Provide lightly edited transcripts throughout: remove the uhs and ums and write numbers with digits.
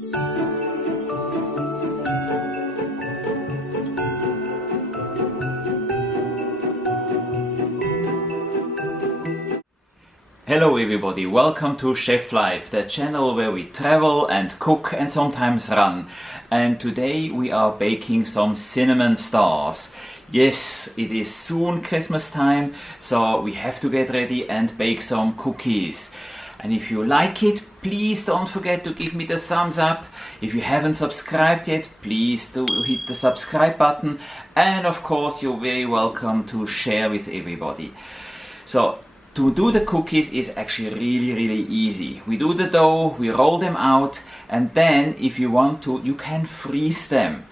Hello everybody, welcome to Chef Life, the channel where we travel and cook and sometimes run. And today we are baking some cinnamon stars. Yes, it is soon Christmas time, so we have to get ready and bake some cookies. And if you like it, please don't forget to give me the thumbs up. If you haven't subscribed yet, please do hit the subscribe button. And of course, you're very welcome to share with everybody. So, to do the cookies is actually really easy. We do the dough, we roll them out, and then if you want to, you can freeze them.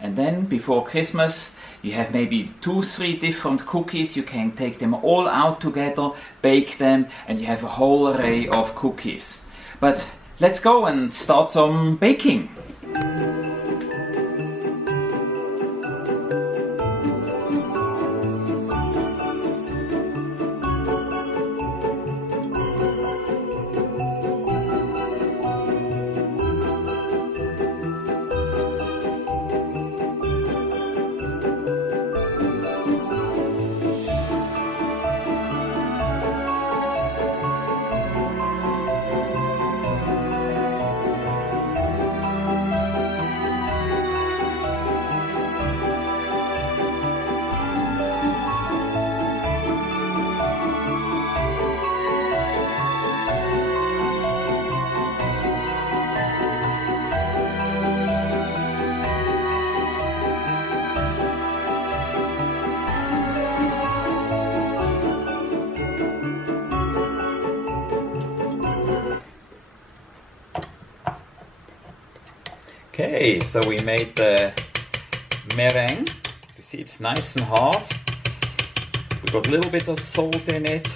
And then before Christmas, you have maybe 2-3 different cookies. You can take them all out together, bake them, and you have a whole array of cookies. But let's go and start some baking. Okay, so we made the meringue. You see it's nice and hard. We got a little bit of salt in it,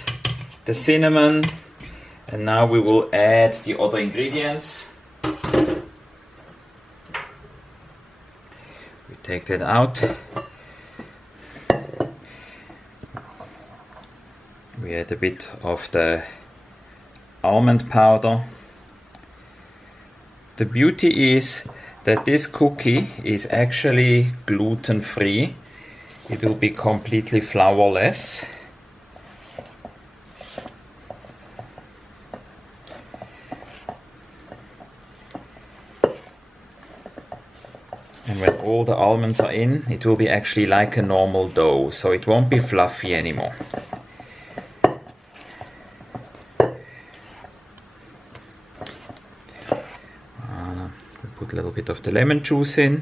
the cinnamon, and now we will add the other ingredients. We take that out. We add a bit of the almond powder. The beauty is that this cookie is actually gluten-free. It will be completely flourless. And when all the almonds are in, it will be actually like a normal dough, so it won't be fluffy anymore. Put a little bit of the lemon juice in,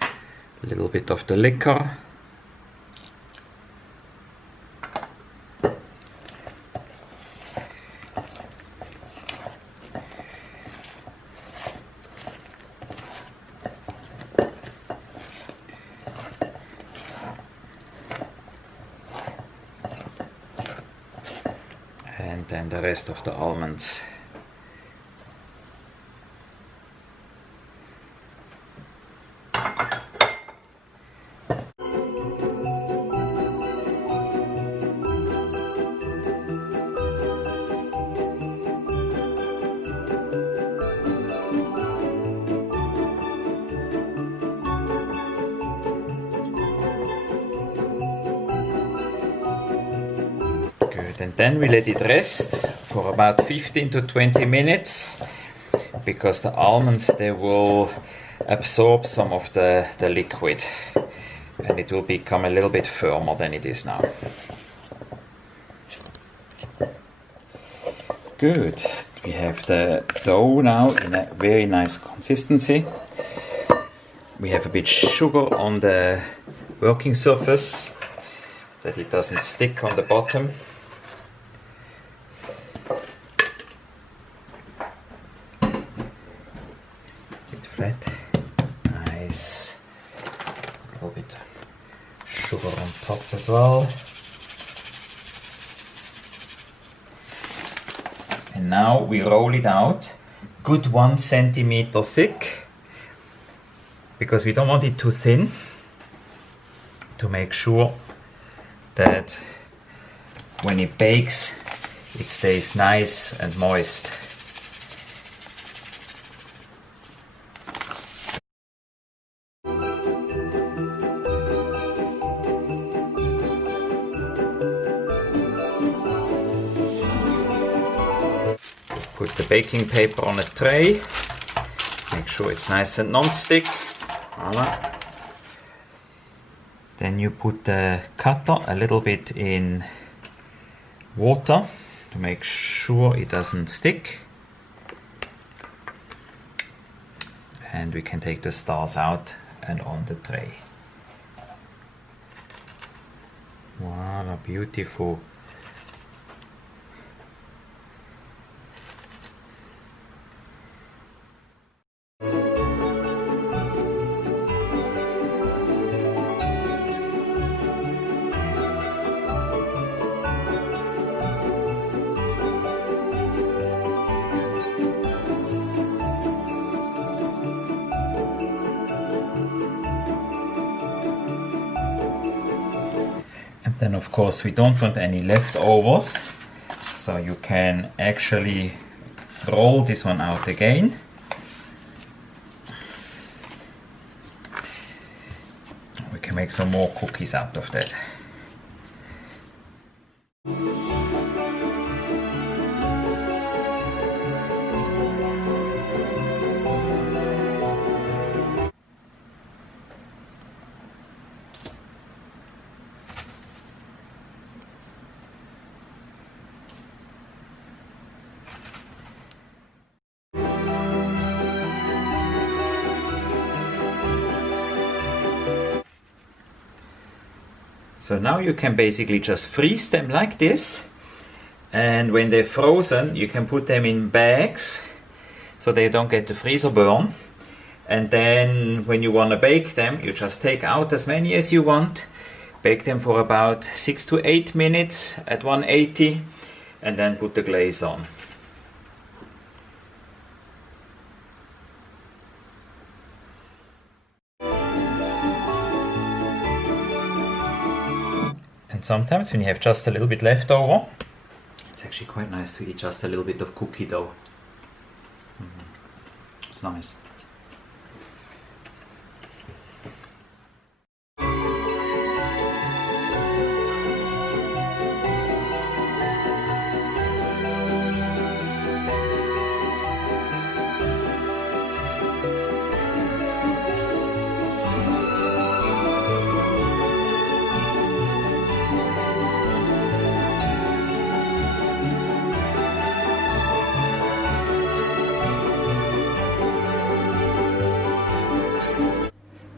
a little bit of the liquor, and then the rest of the almonds. And then we let it rest for about 15 to 20 minutes because the almonds, they will absorb some of the liquid and it will become a little bit firmer than it is now. Good. We have the dough now in a very nice consistency. We have a bit sugar on the working surface that it doesn't stick on the bottom. Flat. Nice. A little bit sugar on top as well. And now we roll it out, good 1 centimeter thick, because we don't want it too thin, to make sure that when it bakes it stays nice and moist. Put the baking paper on a tray. Make sure it's nice and non-stick. Voila. Then you put the cutter a little bit in water to make sure it doesn't stick. And we can take the stars out and on the tray. Voila, beautiful. Then of course we don't want any leftovers, so you can actually roll this one out again. We can make some more cookies out of that. So now you can basically just freeze them like this, and when they're frozen you can put them in bags so they don't get the freezer burn. And then when you want to bake them, you just take out as many as you want, bake them for about 6 to 8 minutes at 180, and then put the glaze on. Sometimes when you have just a little bit left over, it's actually quite nice to eat just a little bit of cookie dough. It's nice.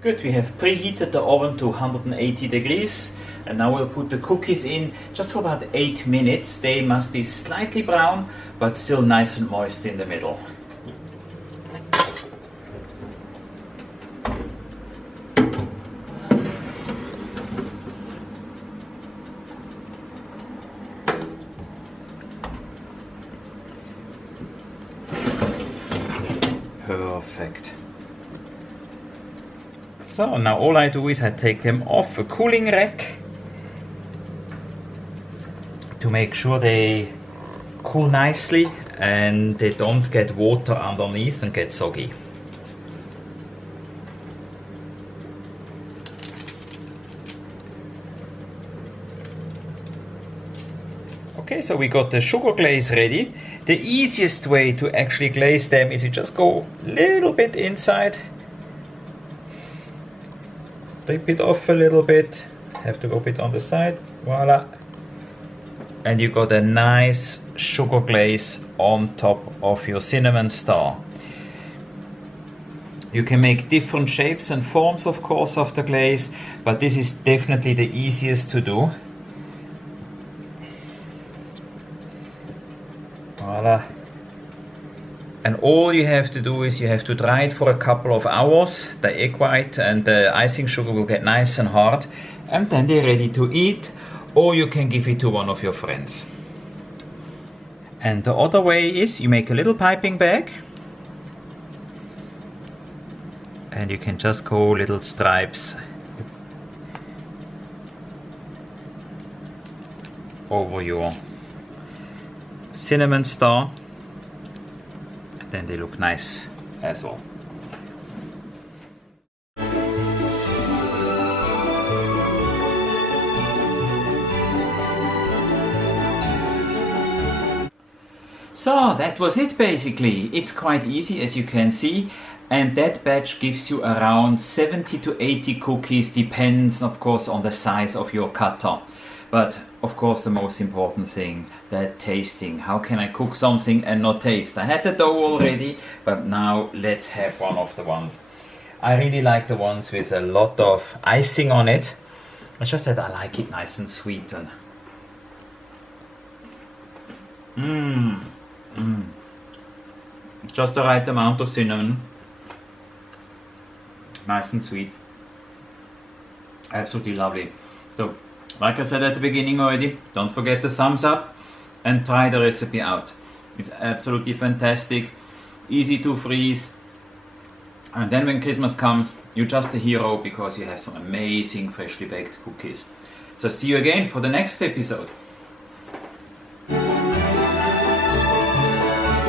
Good, we have preheated the oven to 180 degrees, and now we'll put the cookies in just for about 8 minutes. They must be slightly brown, but still nice and moist in the middle. Perfect. So now all I do is I take them off a cooling rack to make sure they cool nicely and they don't get water underneath and get soggy. Okay, so we got the sugar glaze ready. The easiest way to actually glaze them is you just go a little bit inside, dip it off a little bit, have to go a bit on the side, voila. And you got a nice sugar glaze on top of your cinnamon star. You can make different shapes and forms, of course, of the glaze, but this is definitely the easiest to do. Voila. And all you have to do is you have to dry it for a couple of hours. The egg white and the icing sugar will get nice and hard, and then they're ready to eat, or you can give it to one of your friends. And the other way is you make a little piping bag, and you can just go little stripes over your cinnamon star. Then they look nice as well. So that was it basically. It's quite easy, as you can see, and that batch gives you around 70 to 80 cookies, depends of course on the size of your cutter. But of course the most important thing, the tasting. How can I cook something and not taste? I had the dough already, but now let's have one of the ones. I really like the ones with a lot of icing on it. It's just that I like it nice and sweet. And just the right amount of cinnamon. Nice and sweet. Absolutely lovely. So, like I said at the beginning already, don't forget the thumbs up and try the recipe out. It's absolutely fantastic, easy to freeze. And then when Christmas comes, you're just a hero because you have some amazing freshly baked cookies. So see you again for the next episode.